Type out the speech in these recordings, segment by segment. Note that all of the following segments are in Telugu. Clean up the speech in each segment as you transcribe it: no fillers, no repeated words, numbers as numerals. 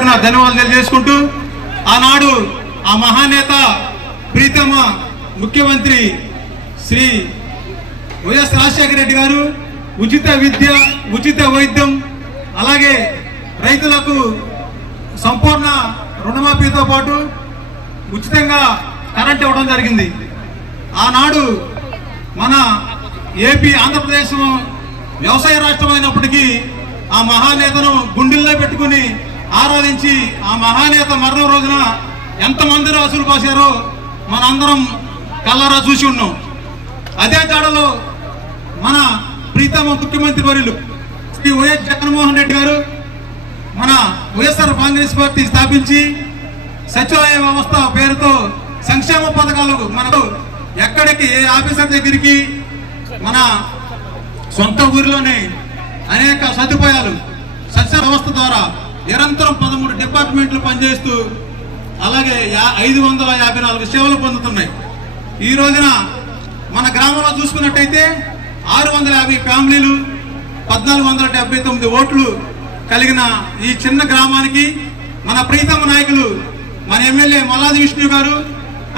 పేరున ధన్యవాదాలు తెలియజేసుకుంటూ, ఆనాడు ఆ మహానేత ప్రీతమ ముఖ్యమంత్రి శ్రీ వైఎస్ రాజశేఖర రెడ్డి గారు ఉచిత విద్య, ఉచిత వైద్యం, అలాగే రైతులకు సంపూర్ణ రుణమాఫీతో పాటు ఉచితంగా కరెంట్ ఇవ్వడం జరిగింది. ఆనాడు మన ఏపీ ఆంధ్రప్రదేశ్ వ్యవసాయ రాష్ట్రం అయినప్పటికీ ఆ మహానేతను గుండెల్లో పెట్టుకుని ఆరాధించి ఆ మహానేత మరణం రోజున ఎంతమంది రాసులు పోసారో మనందరం కళ్ళారా చూసి ఉన్నాం. అదే జాడలో మన ప్రీతమ ముఖ్యమంత్రి వర్యులు శ్రీ వైఎస్ జగన్మోహన్ రెడ్డి గారు మన వైఎస్ఆర్ కాంగ్రెస్ పార్టీ స్థాపించి సచివాలయ వ్యవస్థ పేరుతో సంక్షేమ పథకాలు మనకు ఎక్కడికి ఏ ఆఫీసర్ దగ్గరికి మన సొంత ఊరిలోనే అనేక సదుపాయాలు సచివాలయ వ్యవస్థ ద్వారా నిరంతరం 13 డిపార్ట్మెంట్లు పనిచేస్తూ అలాగే 554 సేవలు పొందుతున్నాయి. ఈ రోజున మన గ్రామంలో చూసుకున్నట్టయితే 650 ఫ్యామిలీలు, 1479 ఓట్లు కలిగిన ఈ చిన్న గ్రామానికి మన ప్రీతమ నాయకులు మన ఎమ్మెల్యే మల్లాది విష్ణు గారు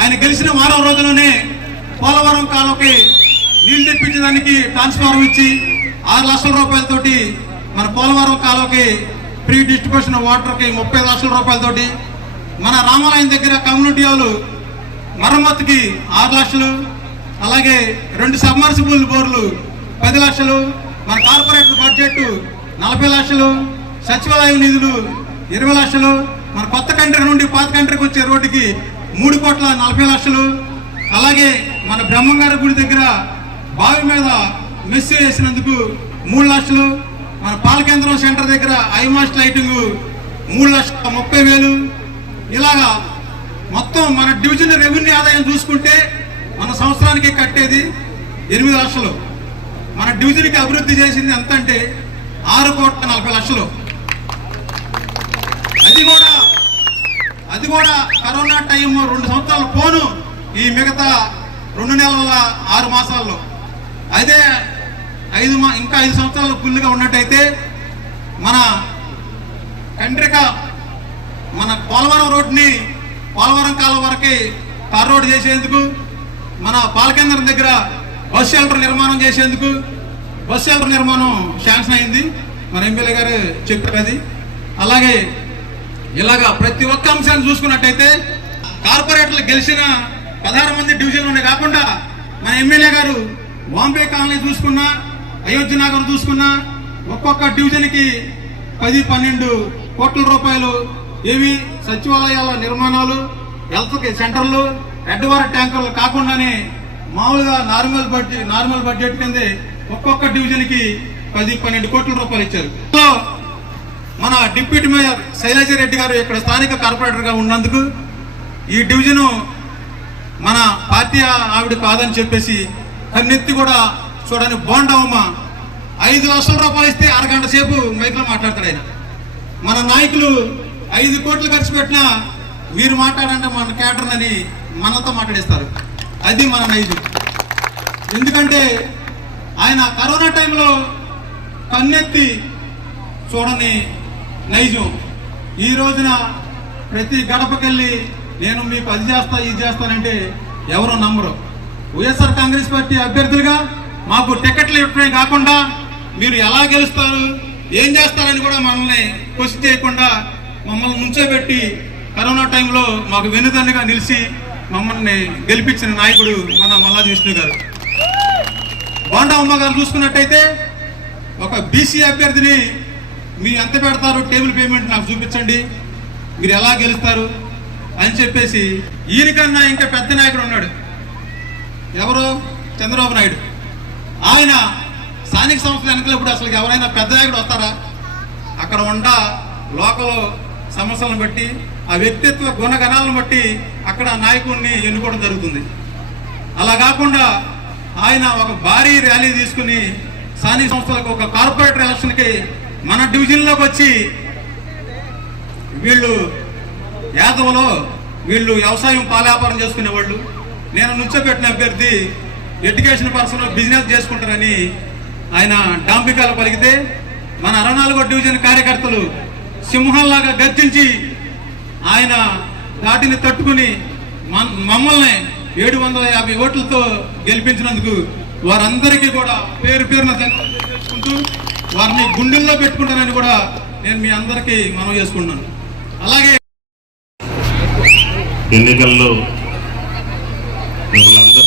ఆయన గెలిచిన వారం రోజుల్లోనే పోలవరం కాలువకి నీళ్లు తెప్పించడానికి ట్రాన్స్ఫార్మర్ ఇచ్చి 6 లక్షల రూపాయలతోటి మన పోలవరం కాలువకి ప్రీ డిస్ట్రిబ్యూషన్ వాటర్కి 30 లక్షల రూపాయలతోటి, మన రామాలయం దగ్గర కమ్యూనిటీ హాలు మరమ్మతుకి 6 లక్షలు, అలాగే 2 సబ్మర్సిబుల్ బోర్లు 10 లక్షలు, మన కార్పొరేటర్ బడ్జెట్ 40 లక్షలు, సచివాలయం నిధులు 20 లక్షలు, మన కొత్త కంట్రీ నుండి పాత కంట్రీకి వచ్చే రోడ్డుకి 3,40 లక్షలు, అలాగే మన బ్రహ్మంగారి గుడి దగ్గర బావి మీద మెస్సు వేసినందుకు 3 లక్షలు, మన పాలకేంద్రం సెంటర్ దగ్గర ఐమాస్ట్ లైటింగ్ 3,30,000. ఇలాగా మొత్తం మన డివిజన్ రెవెన్యూ ఆదాయం చూసుకుంటే మన సంవత్సరానికి కట్టేది 8 లక్షలు. మన డివిజన్కి అభివృద్ధి చేసింది ఎంత అంటే 6,40,00,000. అది కూడా కరోనా టైం 2 సంవత్సరాలు పోను ఈ మిగతా 2 నెలల 6 మాసాల్లో. అదే ఇంకా 5 సంవత్సరాలు ఫుల్గా ఉన్నట్టయితే మన కండ్రిక మన పోలవరం రోడ్ని పోలవరం కాలం వరకే తార్ రోడ్ చేసేందుకు, మన పాలకేంద్రం దగ్గర బస్ షెల్టర్ నిర్మాణం చేసేందుకు బస్ షెల్టర్ నిర్మాణం శాంక్షన్ అయింది, మన ఎమ్మెల్యే గారు చెప్పారు అది. అలాగే ఇలాగా ప్రతి ఒక్క అంశాన్ని చూసుకున్నట్టయితే కార్పొరేటర్లు గెలిచిన 16 మంది డివిజన్లోనే కాకుండా మన ఎమ్మెల్యే గారు బాంబే కాలనీ చూసుకున్నా, అయోధ్య నగర్ చూసుకున్నా ఒక్కొక్క డివిజన్కి 10-12 కోట్ల రూపాయలు ఏవి సచివాలయాల నిర్మాణాలు, హెల్త్ సెంటర్లు, హెడ్ వాటర్ ట్యాంకర్లు కాకుండానే మామూలుగా నార్మల్ బడ్జెట్ కిందే ఒక్కొక్క డివిజన్కి 10-12 కోట్ల రూపాయలు ఇచ్చారు. మన డిప్యూటీ మేయర్ శైలజ రెడ్డి గారు ఇక్కడ స్థానిక కార్పొరేటర్గా ఉన్నందుకు ఈ డివిజను మన పార్టీ ఆవిడ కాదని చెప్పేసి కన్నెత్తి కూడా చూడని బోండవమ్మ 5 లక్షల రూపాయలు ఇస్తే అరగంట సేపు మైక్లో మాట్లాడతాడు ఆయన. మన నాయకులు 5 కోట్లు ఖర్చు పెట్టినా మీరు మాట్లాడంటే మన క్యాటర్ అని మనతో మాట్లాడేస్తారు. అది మన నైజం. ఎందుకంటే ఆయన కరోనా టైంలో కన్నెత్తి చూడని నైజం. ఈ రోజున ప్రతి గడపకెళ్ళి నేను మీకు అది చేస్తా ఇది చేస్తానంటే ఎవరో నమ్మరు. వైఎస్ఆర్ కాంగ్రెస్ పార్టీ అభ్యర్థులుగా మాకు టికెట్లు ఇవ్వడమే కాకుండా మీరు ఎలా గెలుస్తారు, ఏం చేస్తారని కూడా మనల్ని క్వశ్చన్ చేయకుండా మమ్మల్ని ముంచోబెట్టి కరోనా టైంలో మాకు వెన్నుదన్నుగా నిలిచి మమ్మల్ని గెలిపించిన నాయకుడు మన మల్లాది విష్ణు గారు. బోండమ్మ గారు చూసుకున్నట్టయితే ఒక బీసీ అభ్యర్థిని మీరు ఎంత పెడతారు, టేబుల్ పేమెంట్ నాకు చూపించండి, మీరు ఎలా గెలుస్తారు అని చెప్పేసి ఈయనకన్నా ఇంకా పెద్ద నాయకుడు ఉన్నాడు. ఎవరు? చంద్రబాబు నాయుడు. ఆయన స్థానిక సంస్థల ఎన్నికలప్పుడు అసలు ఎవరైనా పెద్ద నాయకుడు వస్తారా? అక్కడ ఉండ లోకల్ సమస్యలను బట్టి ఆ వ్యక్తిత్వ గుణగణాలను బట్టి అక్కడ నాయకుడిని ఎన్నుకోవడం జరుగుతుంది. అలా కాకుండా ఆయన ఒక భారీ ర్యాలీ తీసుకుని స్థానిక సంస్థలకు ఒక కార్పొరేటర్ ఎలక్షన్కి మన డివిజన్లోకి వచ్చి వీళ్ళు యాదవలో వీళ్ళు వ్యవసాయం పాలవ్యాపారం చేసుకునేవాళ్ళు, నేను నుంచోబెట్టిన అభ్యర్థి ఎడ్యుకేషన్ పర్సన్ బిజినెస్ చేసుకుంటారని ఆయన డాంబికాలు పలికితే మన 64 డివిజన్ కార్యకర్తలు సింహంలాగా గర్జించి ఆయన దాటిని తట్టుకుని మమ్మల్ని 750 ఓట్లతో గెలిపించినందుకు వారందరికీ కూడా పేరు పేరున తెలుసుకుంటూ వారిని గుండెల్లో పెట్టుకుంటానని కూడా నేను మీ అందరికీ మనవి చేసుకుంటున్నాను. అలాగే ఎన్నికల్లో మిమ్మల్ని